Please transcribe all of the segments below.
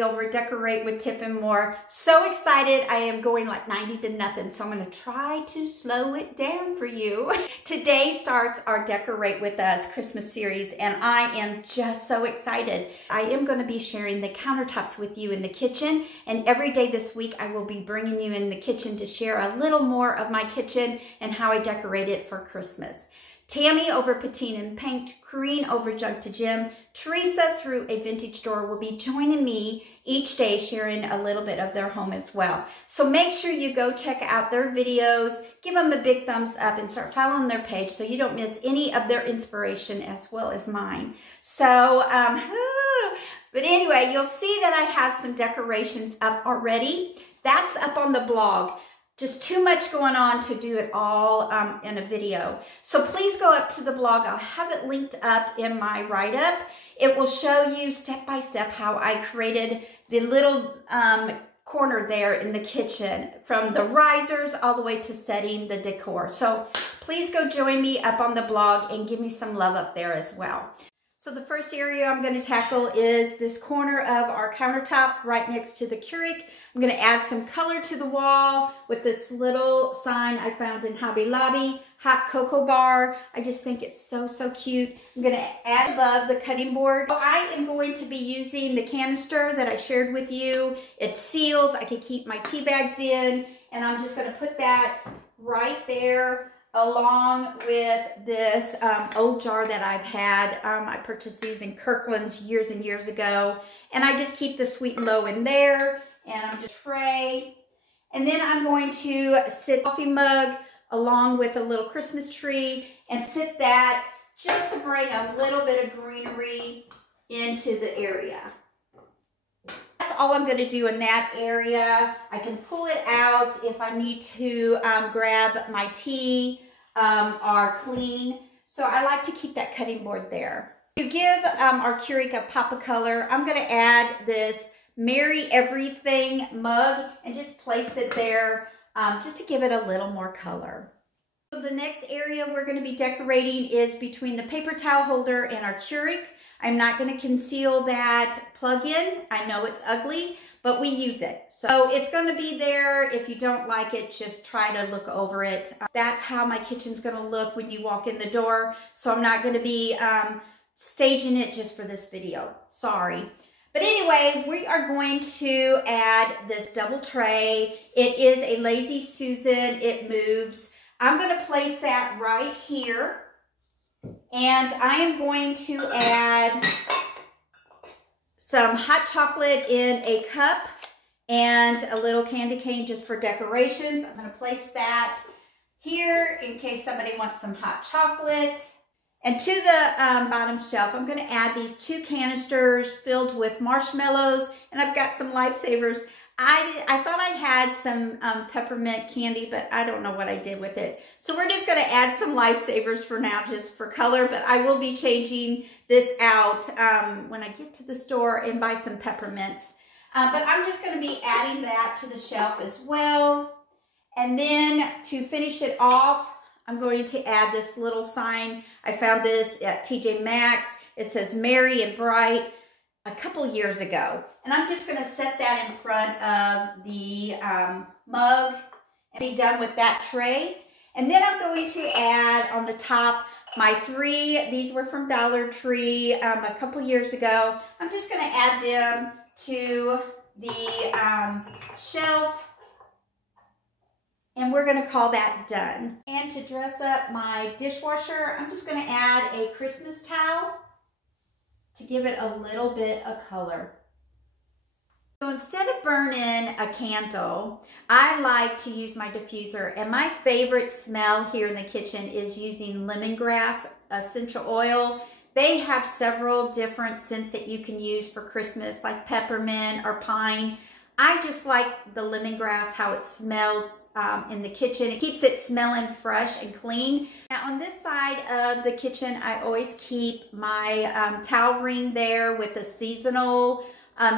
Carrie over at Decorate with Tip and More. So excited. I am going like 90 to nothing, so I'm going to try to slow it down for you. Today starts our Decorate with Us Christmas series, and I am just so excited. I am going to be sharing the countertops with you in the kitchen, and every day this week I will be bringing you in the kitchen to share a little more of my kitchen and how I decorate it for Christmas. Tammy over Patina and Paint, Corrine over Jug to Gym, Teresa through a vintage store will be joining me each day sharing a little bit of their home as well. So make sure you go check out their videos, give them a big thumbs up, and start following their page so you don't miss any of their inspiration as well as mine. So, but anyway, you'll see that I have some decorations up already. That's up on the blog. Just too much going on to do it all in a video. So please go up to the blog. I'll have it linked up in my write-up. It will show you step by step how I created the little corner there in the kitchen, from the risers all the way to setting the decor. So please go join me up on the blog and give me some love up there as well. So the first area I'm going to tackle is this corner of our countertop right next to the Keurig. I'm going to add some color to the wall with this little sign I found in Hobby Lobby, Hot Cocoa Bar. I just think it's so, so cute. I'm going to add above the cutting board. So I am going to be using the canister that I shared with you. It seals. I can keep my tea bags in, and I'm just going to put that right there along with this old jar that I've had. I purchased these in Kirkland's years and years ago, and I just keep the Sweet and Low in there, and I'm just tray. And then I'm going to sit a coffee mug along with a little Christmas tree and sit that just to bring a little bit of greenery into the area. That's all I'm going to do in that area. I can pull it out if I need to grab my tea or clean. So I like to keep that cutting board there. To give our Keurig a pop of color, I'm going to add this Merry Everything mug and just place it there just to give it a little more color. So the next area we're going to be decorating is between the paper towel holder and our Keurig. I'm not going to conceal that plug-in. I know it's ugly, but we use it. So it's going to be there. If you don't like it, just try to look over it. That's how my kitchen's going to look when you walk in the door. So I'm not going to be staging it just for this video. Sorry. But anyway, we are going to add this double tray. It is a Lazy Susan. It moves. I'm going to place that right here. And I am going to add some hot chocolate in a cup and a little candy cane just for decorations. I'm going to place that here in case somebody wants some hot chocolate. And to the bottom shelf, I'm going to add these 2 canisters filled with marshmallows, and I've got some Lifesavers. I thought I had some peppermint candy, but I don't know what I did with it. So we're just going to add some Lifesavers for now, just for color, but I will be changing this out when I get to the store and buy some peppermints. But I'm just going to be adding that to the shelf as well. And then to finish it off, I'm going to add this little sign. I found this at TJ Maxx. It says Merry and Bright a couple years ago. And I'm just going to set that in front of the mug and be done with that tray. And then I'm going to add on the top my 3. These were from Dollar Tree a couple years ago. I'm just going to add them to the shelf. And we're going to call that done. And to dress up my dishwasher, I'm just going to add a Christmas towel to give it a little bit of color. So instead of burning a candle, I like to use my diffuser. And my favorite smell here in the kitchen is using lemongrass essential oil. They have several different scents that you can use for Christmas, like peppermint or pine. I just like the lemongrass, how it smells in the kitchen. It keeps it smelling fresh and clean. Now on this side of the kitchen, I always keep my towel ring there with a seasonal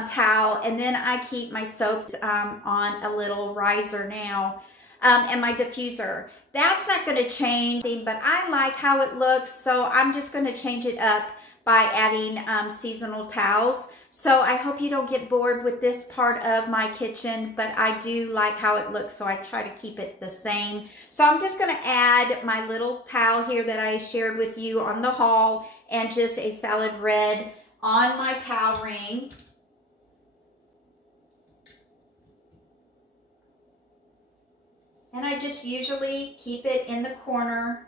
towel, and then I keep my soaps on a little riser now, and my diffuser. That's not going to change, but I like how it looks, so I'm just going to change it up by adding seasonal towels. So I hope you don't get bored with this part of my kitchen, but I do like how it looks, so I try to keep it the same. So I'm just gonna add my little towel here that I shared with you on the haul and just a salad red on my towel ring. And I just usually keep it in the corner,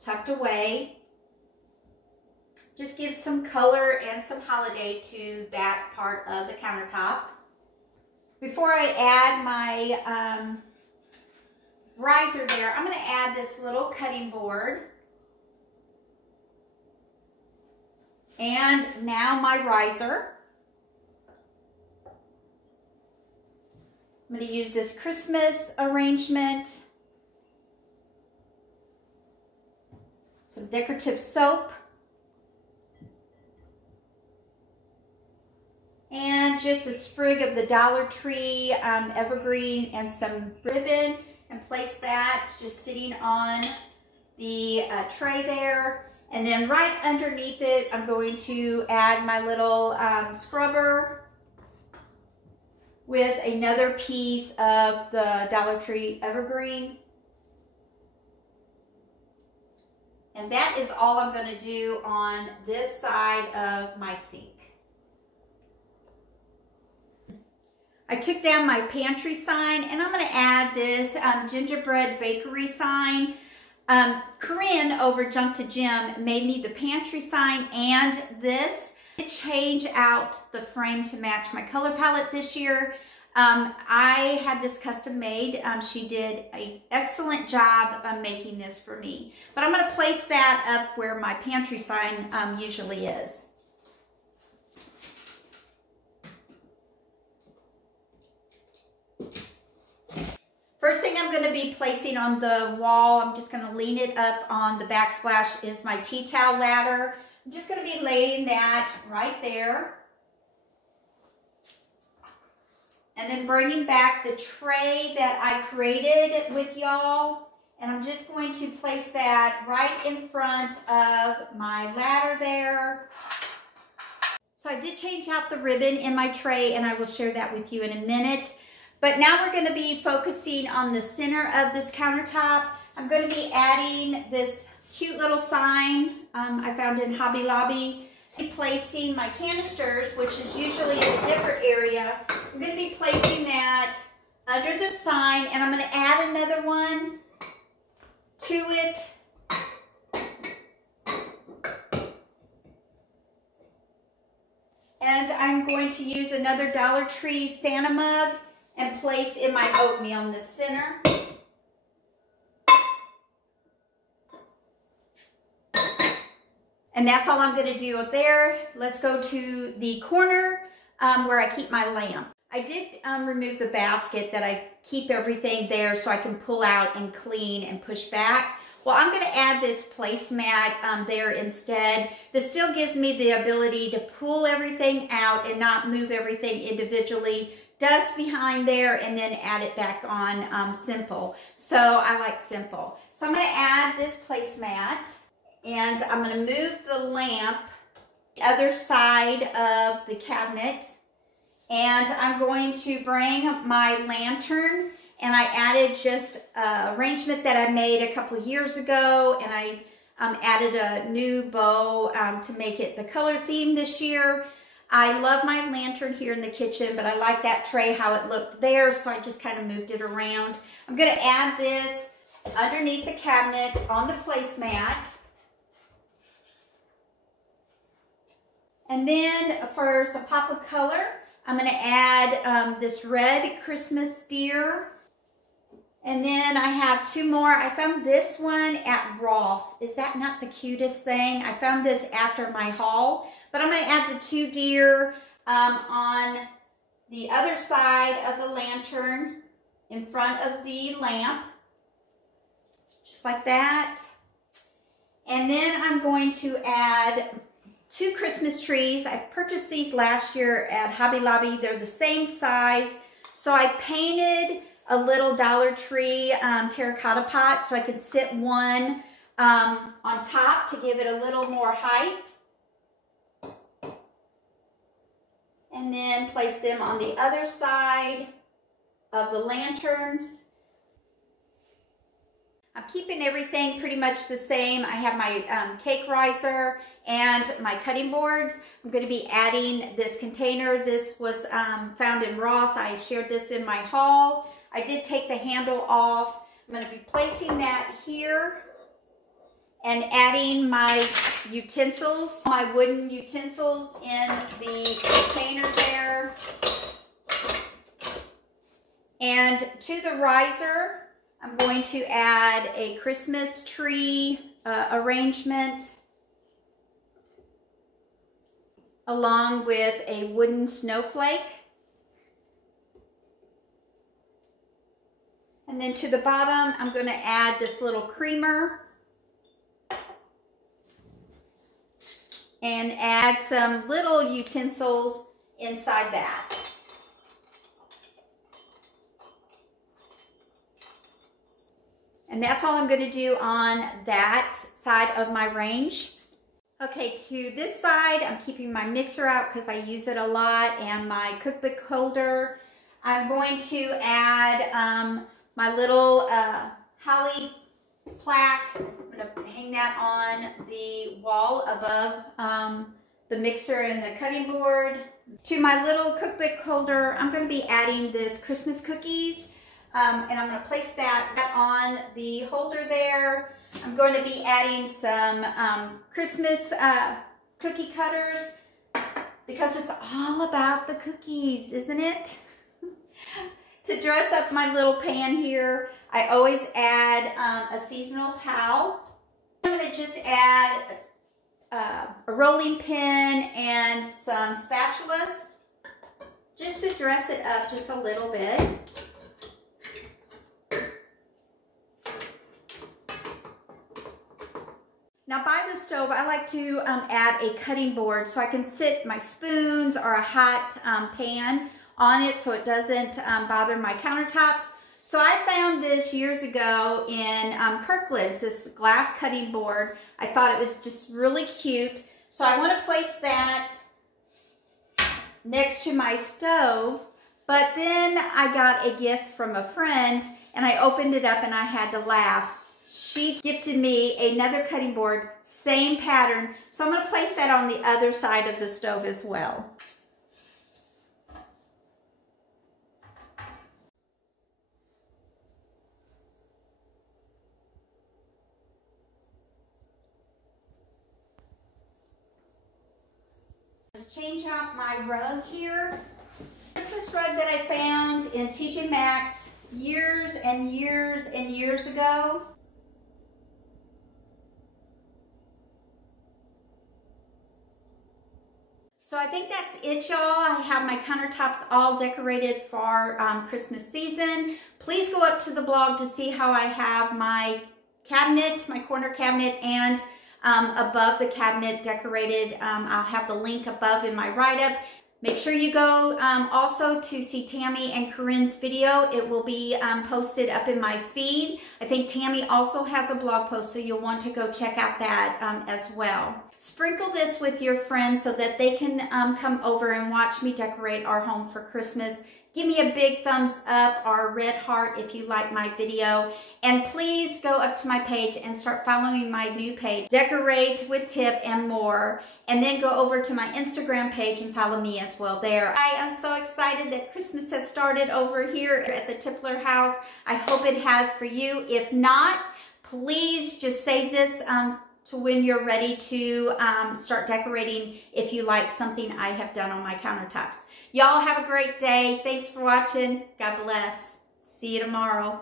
tucked away. Just gives some color and some holiday to that part of the countertop. Before I add my riser there, I'm going to add this little cutting board. And now my riser. I'm going to use this Christmas arrangement. Some decorative soap. And just a sprig of the Dollar Tree evergreen and some ribbon, and place that just sitting on the tray there. And then right underneath it, I'm going to add my little scrubber with another piece of the Dollar Tree evergreen. And that is all I'm going to do on this side of my sink. I took down my pantry sign, and I'm going to add this gingerbread bakery sign. Corinne over Junk to Gym made me the pantry sign and this. I change out the frame to match my color palette this year. I had this custom made. She did an excellent job of making this for me. But I'm going to place that up where my pantry sign usually is. First thing I'm going to be placing on the wall, I'm just going to lean it up on the backsplash, is my tea towel ladder. I'm just going to be laying that right there. And then bringing back the tray that I created with y'all. And I'm just going to place that right in front of my ladder there. So I did change out the ribbon in my tray, and I will share that with you in a minute. But now we're going to be focusing on the center of this countertop. I'm going to be adding this cute little sign I found in Hobby Lobby. I'm placing my canisters, which is usually in a different area. I'm going to be placing that under the sign, and I'm going to add another one to it. And I'm going to use another Dollar Tree Santa mug and place in my oatmeal in the center. And that's all I'm going to do up there. Let's go to the corner where I keep my lamp. I did remove the basket that I keep everything there so I can pull out and clean and push back. Well, I'm going to add this placemat there instead. This still gives me the ability to pull everything out and not move everything individually. Dust behind there, and then add it back on simple. So I like simple. So I'm going to add this placemat, and I'm going to move the lamp the other side of the cabinet, and I'm going to bring my lantern, and I added just an arrangement that I made a couple years ago, and I added a new bow to make it the color theme this year. I love my lantern here in the kitchen, but I like that tray, how it looked there, so I just kind of moved it around. I'm going to add this underneath the cabinet on the placemat. And then for some pop of color, I'm going to add this red Christmas deer. And then I have two more. I found this one at Ross. Is that not the cutest thing? I found this after my haul. But I'm going to add the two deer on the other side of the lantern in front of the lamp. Just like that. And then I'm going to add two Christmas trees. I purchased these last year at Hobby Lobby. They're the same size. So I painted a little Dollar Tree terracotta pot so I could sit one on top to give it a little more height. And then place them on the other side of the lantern. I'm keeping everything pretty much the same. I have my cake riser and my cutting boards. I'm going to be adding this container. This was found in Ross. I shared this in my haul. I did take the handle off. I'm going to be placing that here and adding my utensils, my wooden utensils in the container there. And to the riser, I'm going to add a Christmas tree arrangement along with a wooden snowflake. And then to the bottom, I'm going to add this little creamer and add some little utensils inside that. And that's all I'm going to do on that side of my range. Okay, to this side, I'm keeping my mixer out because I use it a lot, and my cookbook holder. I'm going to add my little holly plaque. I'm going to hang that on the wall above the mixer and the cutting board. To my little cookbook holder, I'm going to be adding this Christmas cookies. And I'm going to place that on the holder there. I'm going to be adding some Christmas cookie cutters because it's all about the cookies, isn't it? To dress up my little pan here, I always add a seasonal towel. I'm going to just add a rolling pin and some spatulas just to dress it up just a little bit. Now by the stove, I like to add a cutting board so I can sit my spoons or a hot pan on it so it doesn't bother my countertops. So I found this years ago in Kirkland's, this glass cutting board. I thought it was just really cute. So I want to place that next to my stove. But then I got a gift from a friend and I opened it up and I had to laugh. She gifted me another cutting board, same pattern. So I'm going to place that on the other side of the stove as well. I'm going to change out my rug here. Christmas rug that I found in TJ Maxx years and years and years ago. So I think that's it, y'all. I have my countertops all decorated for Christmas season. Please go up to the blog to see how I have my cabinet, my corner cabinet, and above the cabinet decorated. I'll have the link above in my write-up. Make sure you go also to see Tammy and Corinne's video. It will be posted up in my feed. I think Tammy also has a blog post, so you'll want to go check out that as well. Sprinkle this with your friends so that they can come over and watch me decorate our home for Christmas. Give me a big thumbs up or a red heart if you like my video. And please go up to my page and start following my new page, Decorate with Tip and More. And then go over to my Instagram page and follow me as well there. I am so excited that Christmas has started over here at the Tippler house. I hope it has for you. If not, please just save this to when you're ready to start decorating if you like something I have done on my countertops. Y'all have a great day. Thanks for watching. God bless. See you tomorrow.